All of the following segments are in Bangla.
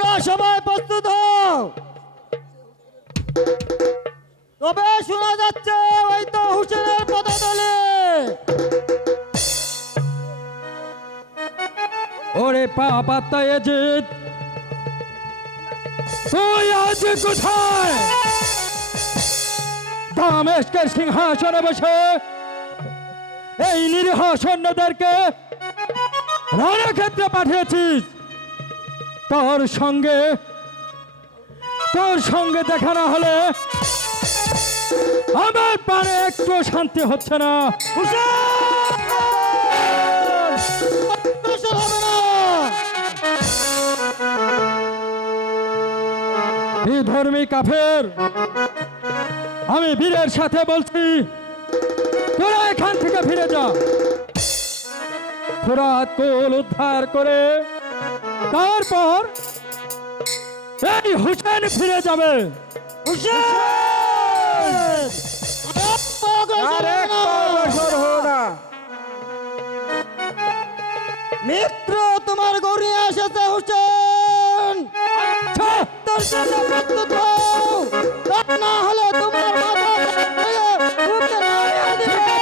তোমরা সবাই প্রস্তুত হও। তবে শোনা যাচ্ছে ওই তো হুসেনের পদতলে। ওরে পাপাত্তা এজিদ, তুই আজ কোথায়? দামেস্কের সিংহাসনে বসে এই নিরীহ সৈন্যদেরকে রণক্ষেত্রে পাঠিয়েছিস। তোর সঙ্গে দেখা না হলে আমার পারে একটু শান্তি হচ্ছে না। ধর্মী কাফের, আমি বীরের সাথে বলছি, তোরা এখান থেকে ফিরে যা। ফুরাত কুল উদ্ধার করে তারপর এই হুসেন ফিরে যাবে। মিত্র তোমার গৌরী এসেছে হুসেন। তোর জন্য প্রস্তুত হও, তা না হলে তোমার মাথা উপরে নামিয়ে দিবে।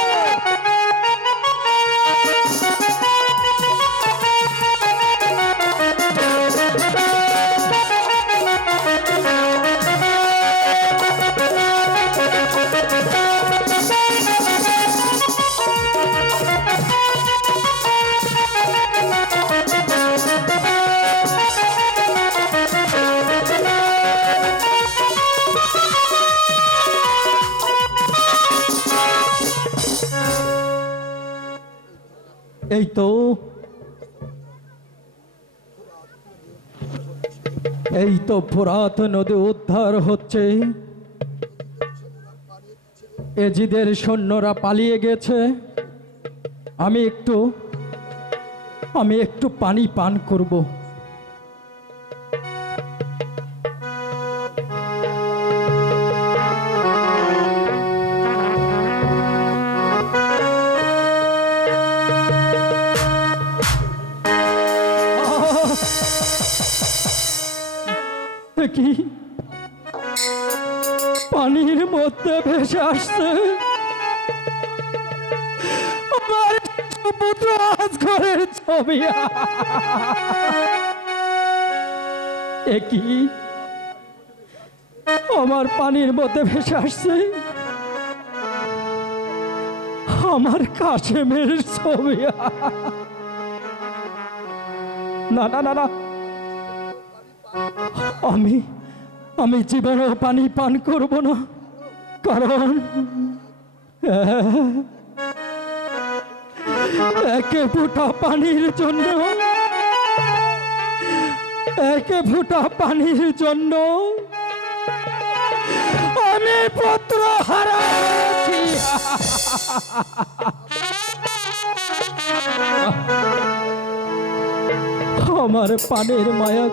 এই তো ফুরাত নদী উদ্ধার হচ্ছে। এজিদের সৈন্যরা পালিয়ে গেছে। আমি একটু পানি পান করব। কি পানির মধ্যে ভেসে আসছে আমার পুত্র আজগরের ছবি। একই আমার পানির মধ্যে ভেসে আসছে আমার কাশেমের ছবি। না না না না, আমি জীবনেও পানি পান করব না, কারণ এক ফোঁটা পানির জন্য আমি পুত্র হারাচ্ছি। আমার পানির মায়া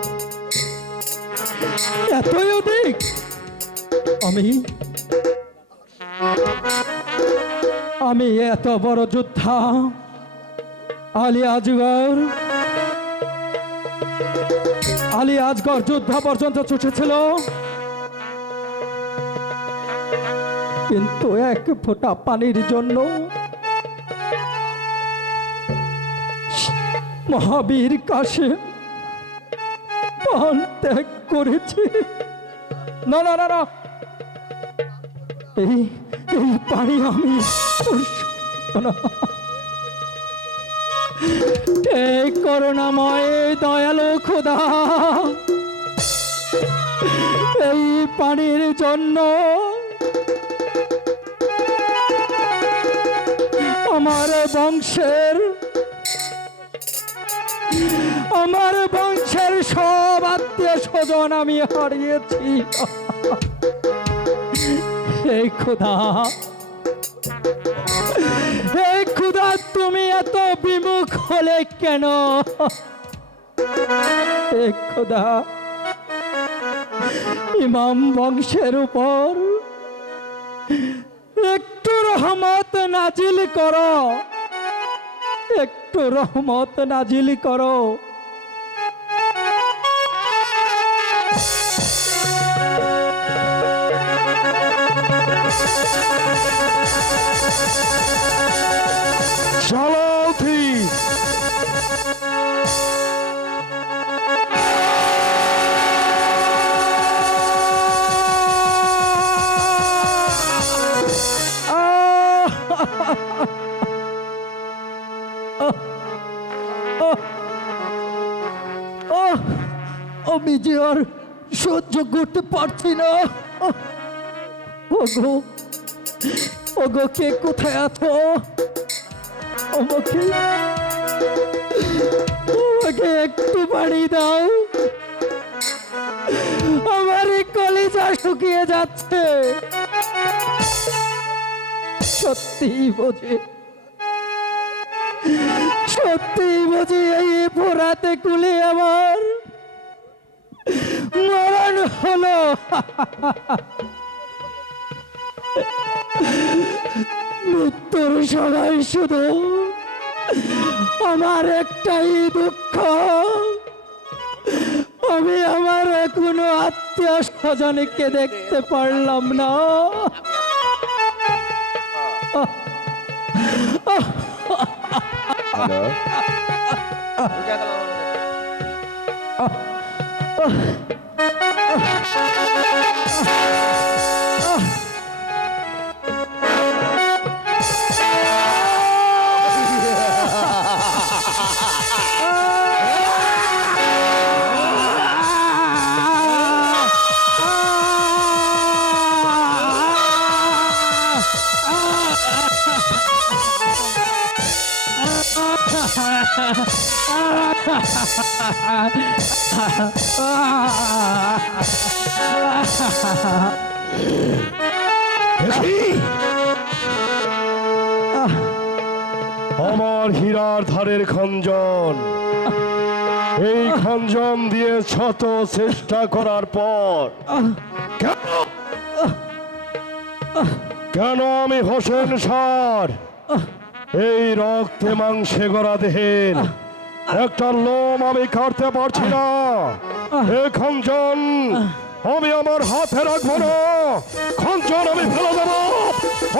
এতই অধিক, আমি এত বড় যোদ্ধা আলী আজগর যোদ্ধা পর্যন্ত ছুটেছিল, কিন্তু এক ফোঁটা পানির জন্য মহাবীর কাশেম প্রাণ ত্যাগ করেছি। না না না না, এই পানি আমি এই করুণাময় দয়ালু খোদা, এই পানির জন্য আমার বংশের সব আত্মীয় স্বজন আমি হারিয়েছি। এই খোদা তুমি এত বিমুখ হলে কেন? এই খোদা ইমাম বংশের উপর একটু রহমত নাজিল করো, একটু রহমত নাজিল করো। আমি যে আর সহ্য করতে পারছি না। ওগো ওগো, কে কোথায় আছো? আমাকে আমাকে একটু বাড়ি দাও, আমার এই কলিজা শুকিয়ে যাচ্ছে। সত্যি বুঝি এই ফোরাতে কুলে আমার মরণ হলো। মৃত্যুর সময় শুধু আমার একটাই দুঃখ, আমি আমার কোনো আত্মীয় স্বজনকে দেখতে পারলাম না। আমার হীরার ধারের খঞ্জন, এই খঞ্জন দিয়ে শত চেষ্টা করার পর কেন আমি হোসেন সার এই রক্তে মাংসে গড়া দেহের একটা লোম আমি কাটতে পারছি না? এই খঞ্জন আমি আমার হাতে রাখবো না, খঞ্জন আমি ফেলে দেবো।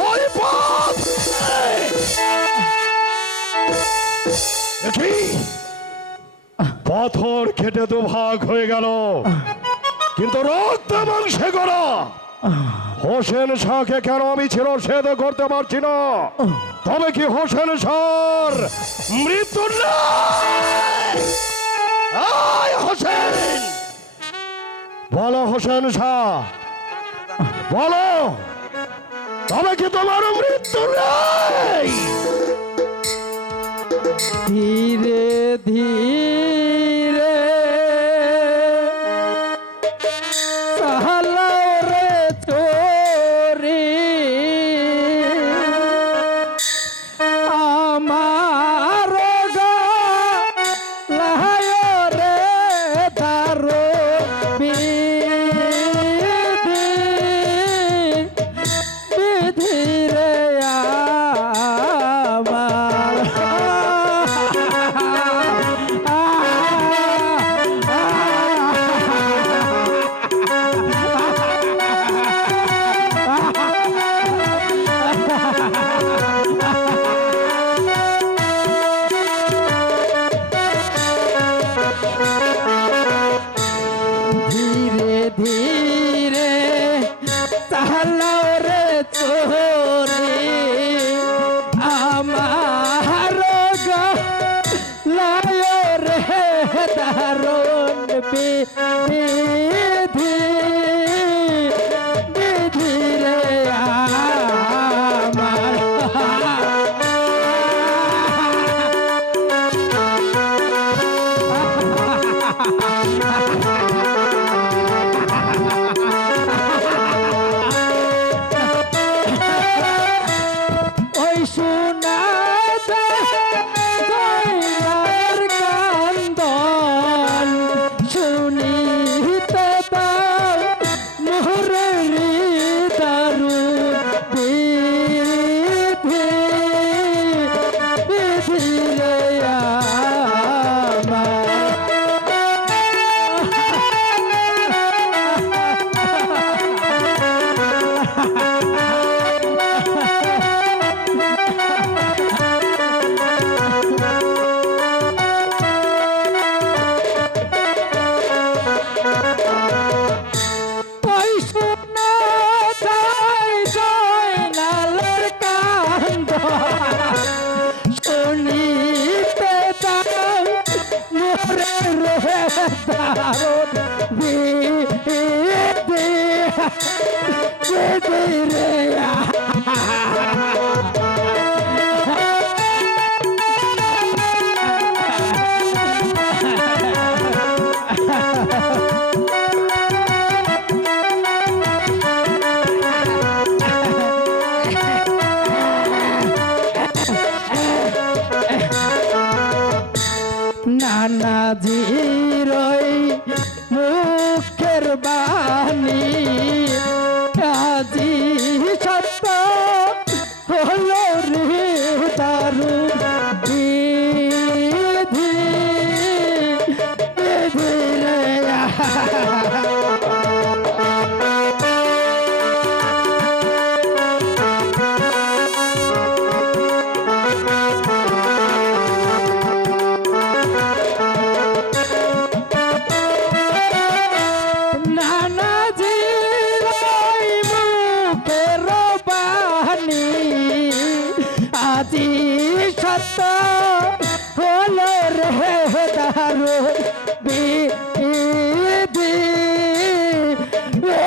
ওই পথ! পাথর কেটে তো ভাগ হয়ে গেল, কিন্তু রক্ত মাংসে গড়া হোসেন শাহকে কেন আমি চিরচ্ছেদ করতে পারছি না? তবে কি হোসেন শাহর মৃত্যু হোসেন? বলো হোসেন শাহ, বলো, তবে কি তোমার মৃত্যু নেই? ধীরে ধীরে সাহালাও রে তোরে আমার গলায় রে দারো বিধি রে আমার। ধীরে ধীরে চালাও রে তোরে আমার গলায় রে দারুণ বিধি বিধি রে আমার। ওই সোনা দয়ার কান্দন শুনিতে দাও মোহরের দারুণ বিধি বিধি রে আমার। ওই সোনা দয়ার কান্দন শুনিতে দাও মোরে রে দারুণ নানাজির ওই মুখের বাণী আজি সত্য হলো রে দারু বিধি বিধি রে আজি সত্য হলো রে দারু বিধি বিধি রে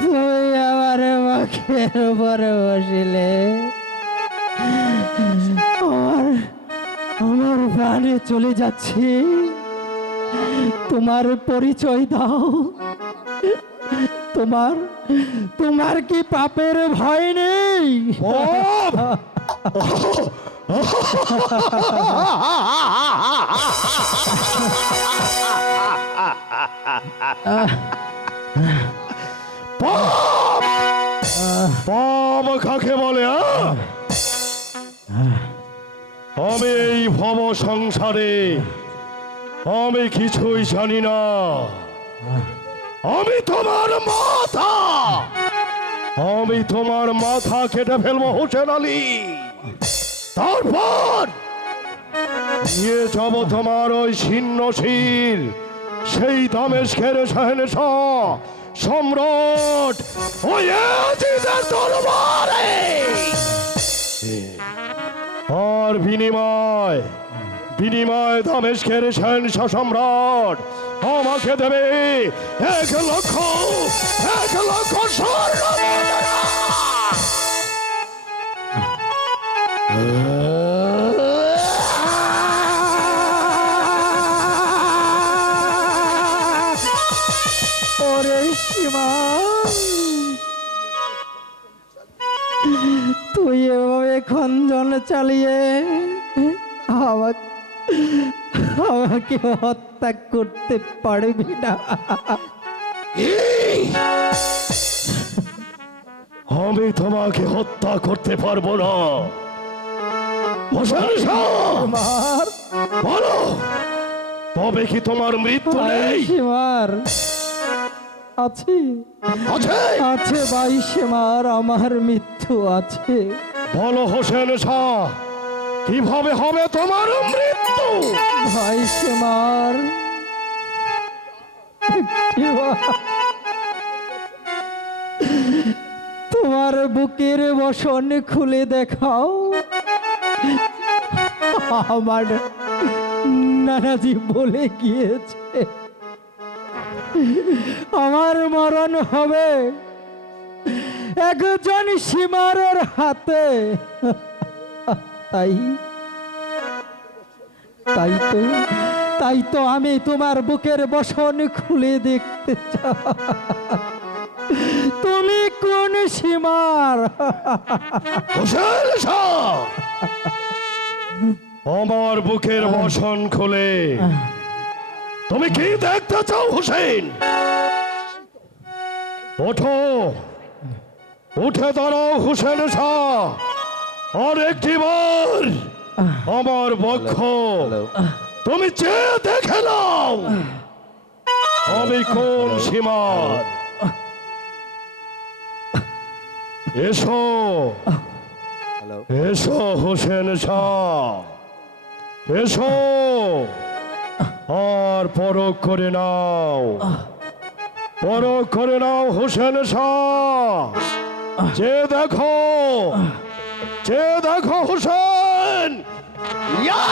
তুমি আমার মুখের উপরে বসিলে আমার প্রাণে চলে যাচ্ছে তোমার পরিচয় দাও তোমার কি পাপের ভয় নেই পাপ কাকে বলে? আমি এই ভব সংসারে আমি কিছুই জানি না। আমি তোমার মাথা কেটে ফেলবো হোসেন আলী। তারপর নিয়ে যাব তোমার ওই ছিন্ন শির সেই দামেস্কের শাহেনশাহ সম্রাট ওই আজিজের দরবারে। আর বিনিময় দামেস্কের শাহেনশাহ সম্রাট আমাকে দেবে 1,00,000 স্বর্ণ মুদ্রা। ওরে সীমা তুই এভাবে খঞ্জন চালিয়ে আমাকে হত্যা করতে পারবি না। আমি তোমাকে হত্যা করতে পারবো না। বলো তবে কি তোমার মৃত্যু নেই? সীমার আছে আছে ভাই সীমার আমার মৃত্যু আছে। বলো হোসেন শাহ কিভাবে হবে তোমার মৃত্যু? ভাই সীমার তোমার বুকের বসন খুলে দেখাও। আমার নানাজি বলে গিয়েছে আমার মরণ হবে একজন সীমারের হাতে। তাই তো আমি তোমার বুকের বসন খুলে দেখতে চাই তুমি কোন সীমার। আমার বুকের বসন খুলে তুমি কি দেখতে চাও হোসেন? ওঠো, উঠে দাঁড়াও হোসেন শাহ, আর একটিবার আমার বক্ষ তুমি চেয়ে দেখে নাও আমি কোন সীমার। এসো এসো হোসেন শাহ, এসো আর পরখ করে নাও, পরখ করে নাও হোসেন শাহ। যে দেখো, যে দেখো হোসেন। ইয়া!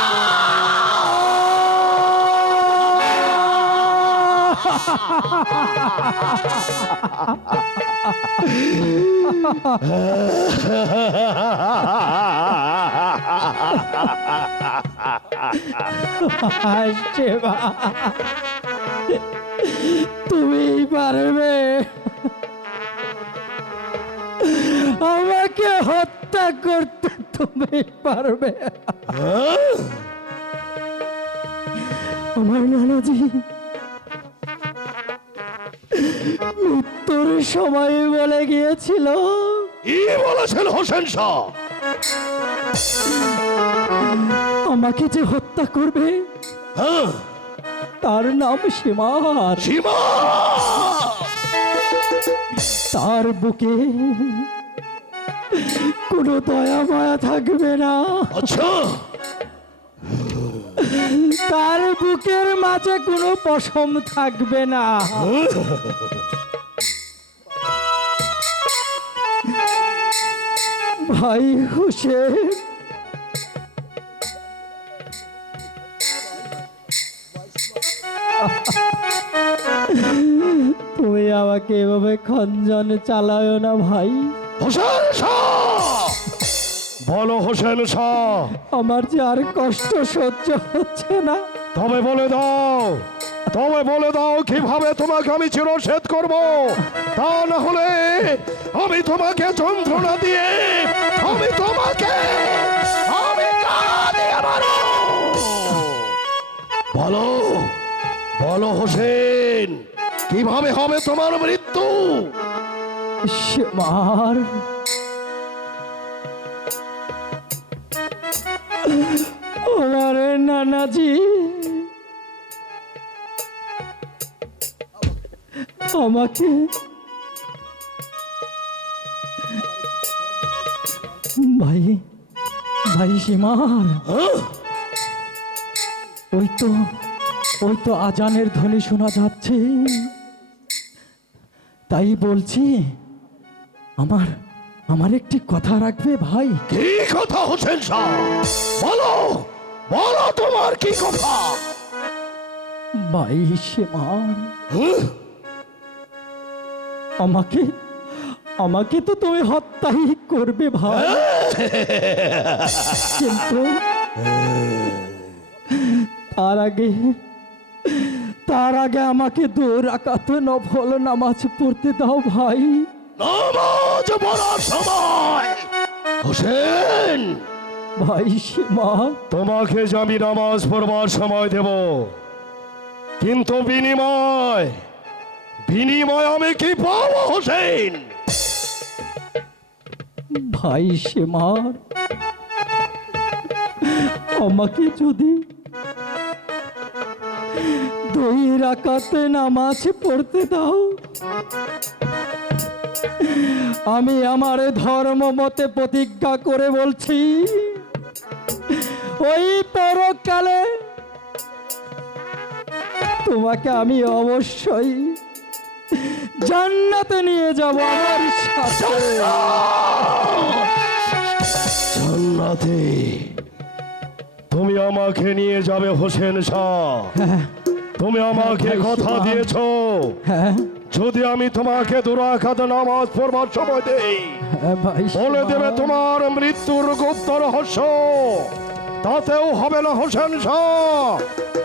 আসছে বা, তুমি পারবে আমাকে হত্যা করতে, তুমি পারবে? আমার নানাজি মৃত্যুর সময় বলে গিয়েছিল, কি বলেছেন হোসেন শাহ? আমাকে যে হত্যা করবে হ্যাঁ, তার নাম সীমার, সীমা। তার বুকে কোনো দয়া মায়া থাকবে না, আচ্ছা, তার বুকের মাঝে কোনো পশম থাকবে না। ভাই হুসেন, তুমি আমাকে এভাবে খঞ্জন চালায় না ভাই। হোসেন শাহ, বলো হোসেন শাহ। আমার যে আর কষ্ট সহ্য হচ্ছে না। তবে বলে দাও, তবে বলে দাও কিভাবে তোমাকে আমি চিরচ্ছেদ করব। তা না হলে আমি তোমাকে যন্ত্রণা দিয়ে, আমি তোমাকে আমি কাঁদিয়ে মারব। বলো, বলো হোসেন, কিভাবে হবে তোমার মৃত্যু? সীমার, আমার নানাজি আমাকে ভাই, ভাই সীমার, ওই তো আজানের ধ্বনি শোনা যাচ্ছে, তাই বলছি আমার একটি কথা রাখবে ভাই। কি কথা হোসেন শাহ? বলো, বলো তোমার কি কথা? ভাই সীমার, আমাকে তো তুমি হত্যাই করবে ভাই, কিন্তু তার আগে আমাকে 2 রাকাত নফল নামাজ পড়তে দাও ভাই। নামাজ পড়ার সময় হোসেন, ভাই সীমা, তোমাকে যে আমি নামাজ পড়বার সময় দেব, কিন্তু বিনিময়, বিনিময় আমি কি পাবো হোসেন? ভাই সীমা, আমাকে যদি 2 রাকাতে নামাজ পড়তে দাও, আমি আমার ধর্ম মতে প্রতিজ্ঞা করে বলছি, ওই পরকালে তোমাকে আমি অবশ্যই জান্নাতে নিয়ে যাব আমার সাথে। জান্নাতে তুমি আমাকে নিয়ে যাবে হোসেন শাহ? তুমি আমাকে কথা দিয়েছো, হ্যাঁ যদি আমি তোমাকে 2 রাকাত নামাজ পড়বার সময় দেই, হ্যাঁ ভাই বলে সীমা। দেবে তোমার মৃত্যুর গুপ্ত রহস্য, তাতেও হবে না হোসেন শাহ।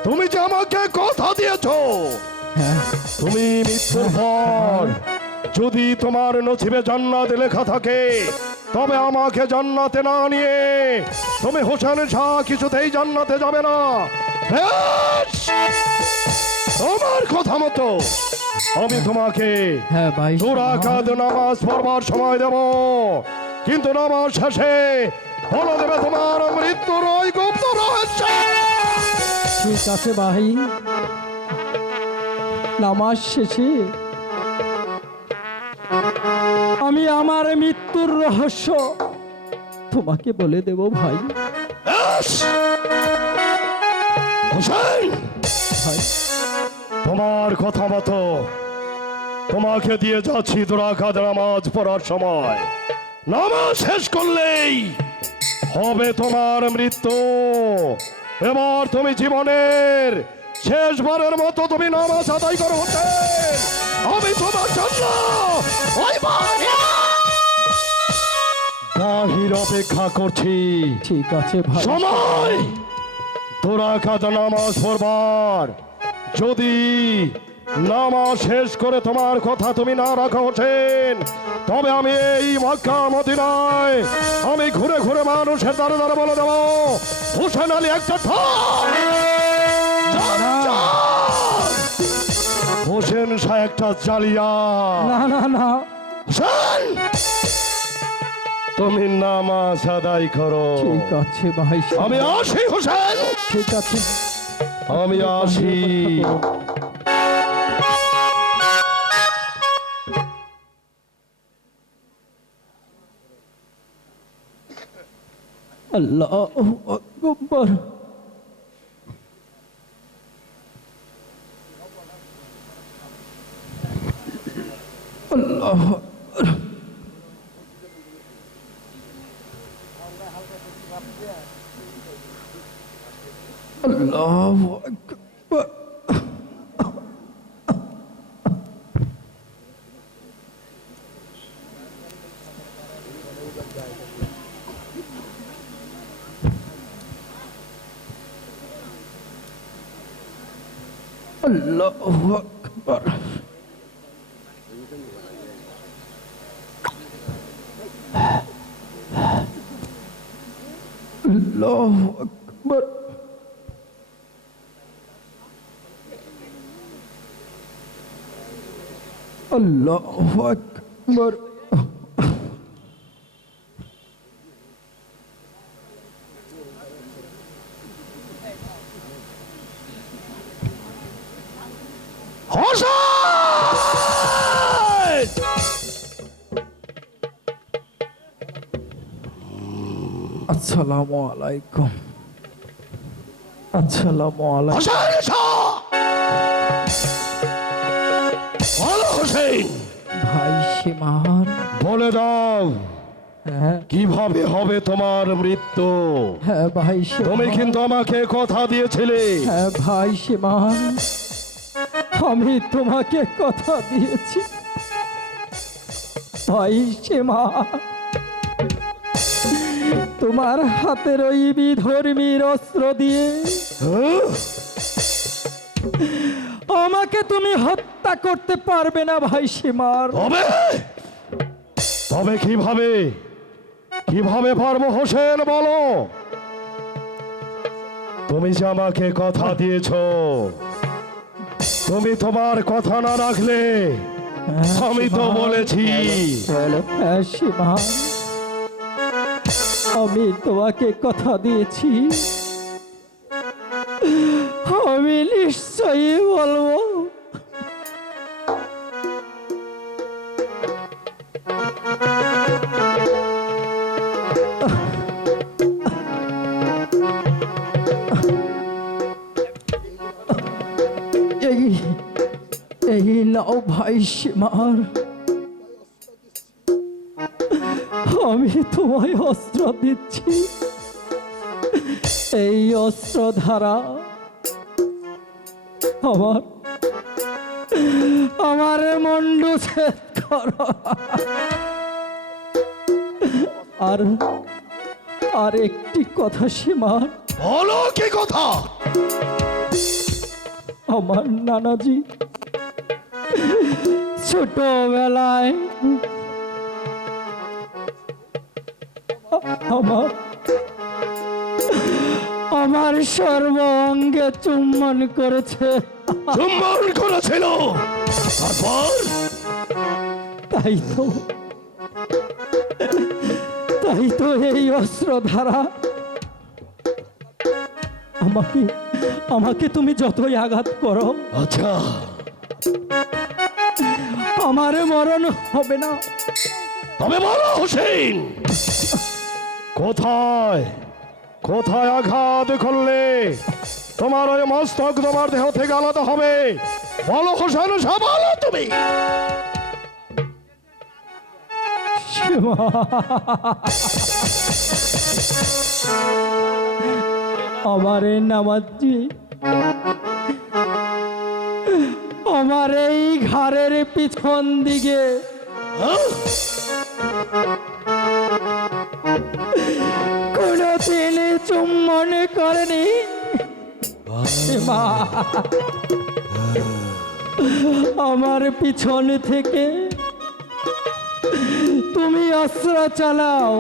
তুমি যে আমাকে কথা দিয়েছো, হ্যাঁ, তুমি মৃত্যুর পর যদি তোমার নসিবে জান্নাতে লেখা থাকে, তবে আমাকে জান্নাতে না নিয়ে তুমি হোসেন শাহ কিছুতেই জান্নাতে যাবে না। বেশ, তোমার কথা মতো আমি তোমাকে হ্যাঁ ভাই 2 রাকাত নামাজ পড়বার সময় দেব, কিন্তু নামাজ শেষে বলে দেবে তোমার মৃত্যুর ওই গুপ্ত রহস্য। ঠিক আছে ভাই, নামাজ শেষে আমি আমি আমার মৃত্যুর রহস্য তোমাকে বলে দেব ভাই। হোসেন, ভাই তোমার কথা মতো তোমাকে দিয়ে যাচ্ছি দুরাকাত নামাজ পড়ার সময়। নামাজ শেষ করলেই হবে তোমার মৃত্যু। এবার তুমি জীবনের শেষবারের মতো তুমি নামাজ আদায় করো হোসেন। আমি তোমার জন্য ওই বাহির অপেক্ষা করছি। ঠিক আছে ভাই। সময় দুরাকাত নামাজ পড়বার। যদি নামাজ শেষ করে তোমার কথা তুমি না রাখা হোসেন, তবে আমি এই মক্কা মদিনায় আমি ঘুরে ঘুরে মানুষের দ্বারা দ্বারা বলে দেবো হোসেন আলী একটা হোসেন শাহ একটা জালিয়া। না না না, হোসেন, তুমি নামাজ আদায় করো। ঠিক আছে ভাই। আমি আসি হোসেন, ঠিক আছে, আমি আসি। আল্লাহু আকবার। আল্লাহু আকবার। আল্লাহু আকবার। আল্লাহু আকবার। আল্লাহু আকবার। আল্লাহু আকবার। আসসালামু আলাইকুম। আসসালামু আলাইকুম। হোসেন, ভাই সীমান, বলে দাও হ্যাঁ কিভাবে হবে তোমার মৃত্যু? হ্যাঁ ভাই তুমি সীমান, কিন্তু আমাকে কথা দিয়েছিলে। হ্যাঁ ভাই সীমান, আমি তোমাকে কথা দিয়েছি ভাই সীমান। তোমার হাতের ওই বিধর্মীর অস্ত্র দিয়ে হ্যাঁ? আমাকে তুমি হত্যা করতে পারবে না ভাই সীমার। তবে তবে কিভাবে কিভাবে পারবো হোসেন বলো? তুমি যে আমাকে কথা দিয়েছো, তুমি তোমার কথা না রাখলে আমি তো বলেছি। হ্যাঁ সীমান, আমি তোমাকে কথা দিয়েছি, আমি নিশ্চয়ই বলবো। এই নাও ভাই সীমার, আমি তোমায় অস্ত্র দিচ্ছি। এই অস্ত্র ধারা আমার মুন্ডু ছেদ করো। আর একটি কথা সীমার, বলো কি কথা? আমার নানাজি ছোটবেলায় আমার সর্ব অঙ্গে চুম্বন করেছে। চুম্বন করেছিল, তারপর? তাই তো এই অস্ত্র ধারা আমাকে তুমি যতই আঘাত করো, আচ্ছা, আমার মরণ হবে না। তবে বলো হোসেন, কোথায় কোথায় আঘাত করলে তোমার ওই মস্তক তোমার দেহ থেকে আলাদা হবে? বলো হোসেন শাহ, বলো তুমি। সীমা, আমার নামাজি, আমার এই ঘরের পিছন দিকে কোনদিন চুম্বন করেনি। সীমা, আমার পিছন থেকে তুমি অস্ত্র চালাও।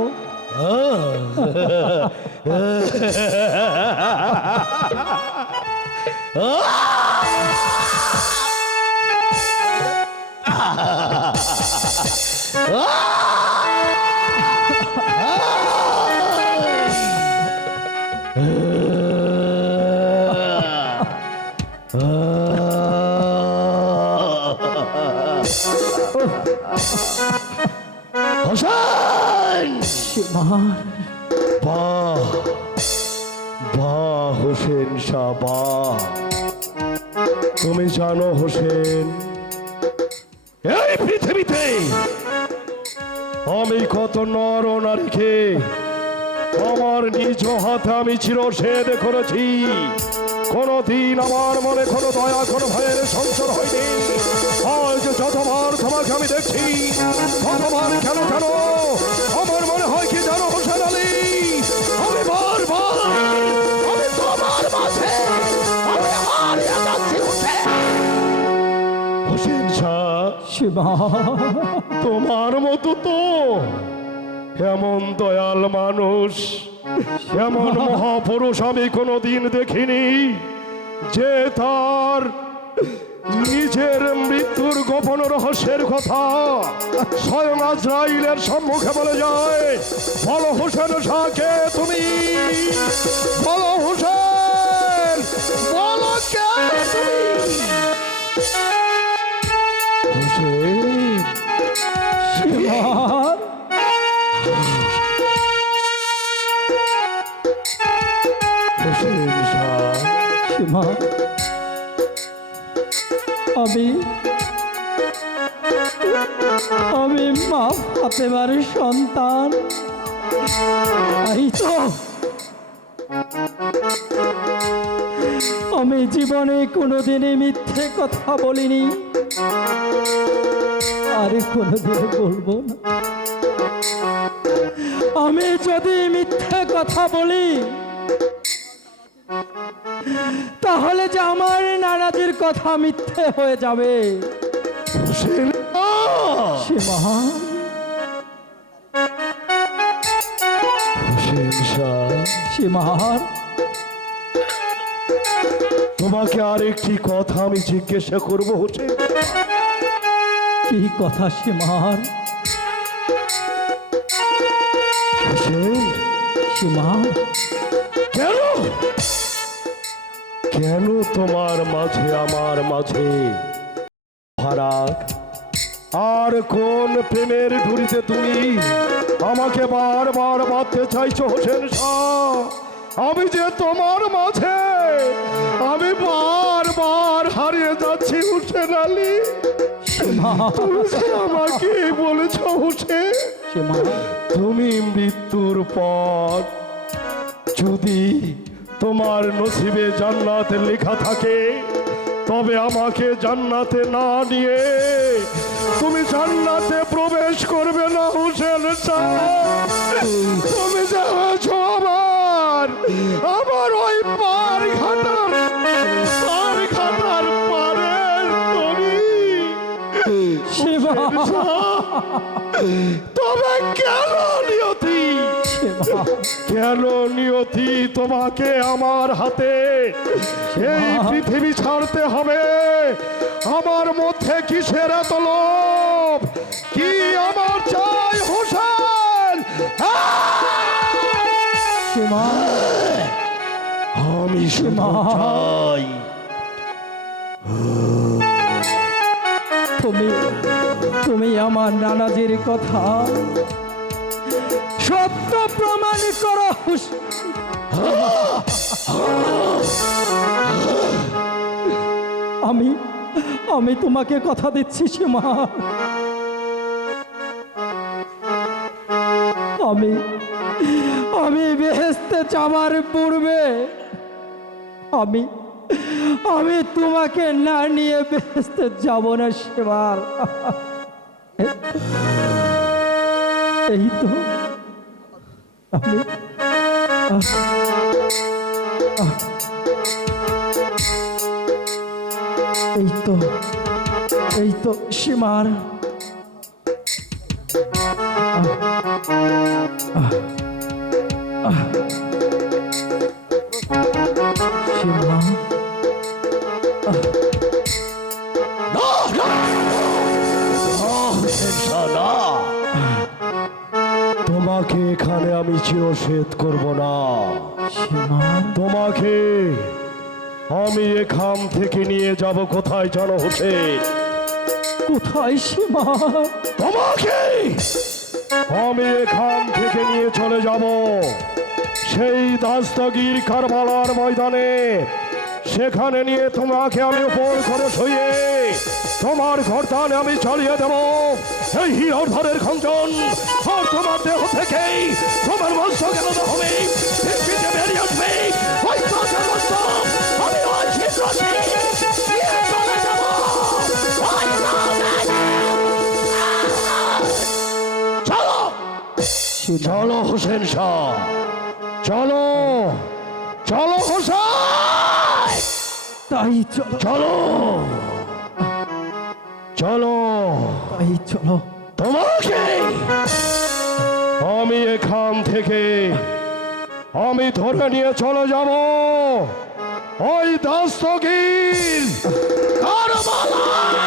হোসেন! সীমা, বাহ বাহ হোসেন শাহ, বাহ। তুমি জানো হোসেন, এই পৃথিবীতে আমি কত নর নারীকে আমার নিজ হাতে আমি চিরসেদ করেছি। কোনদিন আমার মনে কোনো দয়া কোনো ভয়ের সঞ্চার হয়নি। আজ যতবার তোমাকে আমি দেখছি, ততবার কেন কেন আমার মনে হয় কি জানো হোসেন আলী, আমি বারবার আমি তোমার মাঝে আমি হারিয়ে যাচ্ছি হোসেন শাহ। সীমা, তোমার মতো তো এমন দয়াল মানুষ, এমন মহাপুরুষ আমি কোনোদিন দেখিনি, যে তার নিজের মৃত্যুর গোপন রহস্যের কথা স্বয়ং আজরাইলের সম্মুখে বলে যায়। বলো হোসেন শাহকে তুমি, বলো হোসেন, বলো কে তুমি? হোসেন! সীমা, হোসেন শাহ! সীমা, আমি মা ফাতেমার সন্তান। এই তো আমি জীবনে কোনোদিনই মিথ্যে কথা বলিনি, আর কোনোদিন বলবো না। আমি যদি মিথ্যে কথা বলি, তাহলে যে আমার নানাজির কথা মিথ্যে হয়ে যাবে। সীমা, সীমা, তোমাকে আরেকটি কথা আমি জিজ্ঞাসা করব হোসেন। কি কথা সীমার? হোসেন, সীমা, কেন কেন তোমার মাঝে আমার মাঝে ফারাক? আর কোন প্রেমের ঢুরিতে তুমি আমাকে বারবার বাঁধতে চাইছো হোসেন শাহ? আমি যে তোমার মাঝে আমি বারবার হারিয়ে যাচ্ছি হোসেন আলী। তুমি যে আমাকে বলেছ হোসেন, সীমা, তুমি মৃত্যুর পর যদি তোমার নসিবে জান্নাতে লেখা থাকে, তবে আমাকে জান্নাতে না নিয়ে তুমি জান্নাতে প্রবেশ করবে না হোসেন শাহ। তুমি যাচ্ছো আমার আমার ওই পার ঘাটার পারের তরি। সীমা, তবে কেন নিয়তি, সীমা, কেন নিয়তি তোমাকে আমার হাতে এই পৃথিবী ছাড়তে হবে? আমার মধ্যে কিসের এত লোভ? কি আমার চাই হোসেন? সীমা, আমি শুধু চাই তুমি তুমি আমার নানাজির কথা সত্য প্রমাণ করো। আমি আমি তোমাকে কথা দিচ্ছি সীমা, আমি আমি বেহেশতে যাবার পূর্বে আমি আমি তোমাকে না নিয়ে বেহেশতে যাব না সীমা। এই তো আমি এই তো সীমার সীমা তোমাকে এখানে আমি চিরসেদ করব না। তোমাকে আমি এখান থেকে নিয়ে যাব কোথায় জানো হোসেন? কোথায় সীমা? তোমাকে আমি এখান থেকে নিয়ে চলে যাব সেই দাস্তগীর কারবালার ময়দানে। সেখানে নিয়ে তোমাকে আমি উপর করে শুয়ে তোমার ঘরদানে আমি চালিয়ে দেব এই হিরোধরের খঞ্জন। আর তোমার দেহ থেকেই তোমার মস্তক আলাদা হবে, পৃথিবীতে বেরিয়ে আসবে ওই তাজের মস্তক। আমি ওই ছিদ্রকে নিয়ে চলে যাব ওই তাজে। চলো চলো হোসেন শাহ, চলো চলো হোসেন, তাই চলো চলো চলো তাই চলো। তোমাকে আমি এখান থেকে আমি ধরে নিয়ে চলে যাব ওই দাস্তগীর কারবালা।